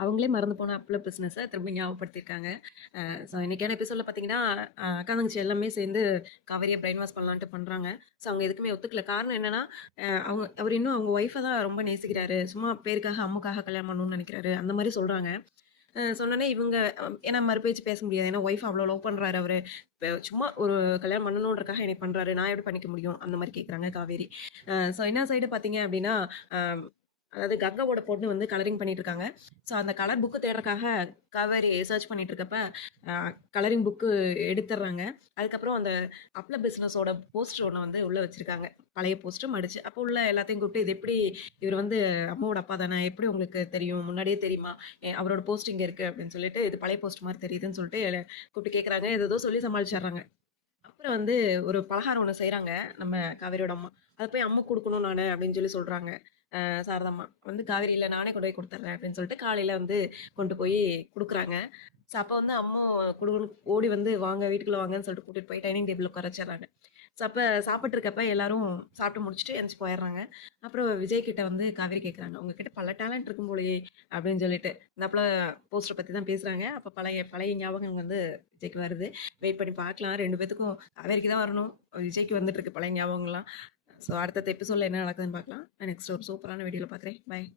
அவங்களே மறந்து போன அப்பள பிசினஸ திரும்ப ஞாபகப்படுத்தியிருக்காங்க. ஸோ இன்னைக்கான எபிசோட்ல பார்த்தீங்கன்னா, அக்கா, தங்கச்சி எல்லாமே சேர்ந்து காவேரிய பிரெயின் வாஷ் பண்ணலான்ட்டு பண்றாங்க. ஸோ அவங்க எதுக்குமே ஒத்துக்கல. காரணம் என்னன்னா, அவர் இன்னும் அவங்க ஒய்ஃப தான் ரொம்ப நேசிக்கிறாரு. சும்மா பேருக்காக, அம்முக்காக கல்யாணம் பண்ணணும்னு நெனைக்கிறாரு. அந்த மாரி சொல்றாங்க. சொன்னோனே இவங்க ஏன்னா மறுபேச்சு பேச முடியாது. ஏன்னா ஒய்ஃப் அவ்ளோ லவ் பண்றாரு அவரு. சும்மா ஒரு கல்யாணம் பண்ணணுன்றக்காக என்னைய பண்றாரு. நான் எப்படி பண்ணிக்க முடியும்? அந்த மாரி கேட்குறாங்க காவேரி. ஸோ என்ன சைடு பார்த்தீங்க அப்படின்னா, அ அதாவது கங்காவோட பொண்ணு வந்து கலரிங் பண்ணிட்டு இருக்காங்க. ஸோ அந்த கலர் புக்கு தேடுறக்காக காவேரி சர்ச் பண்ணிட்டு இருக்கப்ப, அ கலரிங் புக்கு எடுத்துடுறாங்க. அதுக்கப்புறம் அந்த அப்பள பிசினஸோட போஸ்டர் ஒண்ணு வந்து உள்ள வச்சிருக்காங்க. பழைய போஸ்டர் மடிச்சு. அப்போ உள்ள எல்லாத்தையும் கூப்பிட்டு, "இது எப்படி இவர் வந்து அம்மாவோட அப்பா தானே? எப்படி உங்களுக்கு தெரியும்? முன்னாடியே தெரியுமா? அவரோட போஸ்ட் இங்க இருக்கு" அப்படின்னு சொல்லிட்டு, "இது பழைய போஸ்ட் மாரி தெரியுதுன்னு" சொல்லிட்டு கூப்பிட்டு கேட்குறாங்க. ஏதேதோ சொல்லி சமாளிச்சர்றாங்க. அப்புறம் வந்து ஒரு பலகாரம் ஒண்ணு செய்றாங்க, நம்ம காவேரியோட அம்மா. "அத போய் அம்மாக்கு குடுக்கணும் நானு" அப்படின்னு சொல்லி சொல்றாங்க. சாரதாம்மா வந்து காவேரி, "இல்ல நானே கொண்டு போய் குடுத்துர்றேன்" அப்படின்னு சொல்லிட்டு காலையில வந்து கொண்டு போய் குடுக்குறாங்க. ஸோ அப்ப வந்து அம்மா குடுகுடுன்னு ஓடி வந்து, "வாங்க வீட்டுக்குள்ள வாங்கன்னு" சொல்லிட்டு கூட்டிட்டு போய் டைனிங் டேபிள்ல உட்கார வச்சர்றாங்க. ஸோ அப்ப சாப்பிட்டு இருக்கப்ப எல்லாரும் சாப்பிட்டு முடிச்சுட்டு எந்திரிச்சு போயிர்றாங்க. அப்புறம் விஜய் கிட்ட வந்து காவேரி கேட்குறாங்க, "உங்ககிட்ட பல டேலண்ட் இருக்கும் போலயே" அப்படின்னு சொல்லிட்டு. இந்தாப்புல போஸ்டர பத்தி தான் பேசுறாங்க. அப்ப பழைய பழைய ஞாபகம் வந்து விஜய்க்கு வருது. வெயிட் பண்ணி பார்க்கலாம். 2 பேத்துக்கும் காவேரிக்கு தான் வரணும். விஜய்க்கு வந்துட்டு இருக்கு பழைய ஞாபகங்கள்லாம். ஸோ அடுத்தடுத்த எபிசோட்ல என்ன நடக்குதுன்னு பார்க்கலாம். நான் நெக்ஸ்ட் ஒரு சூப்பரான வீடியோல பார்க்குறேன். பாய்.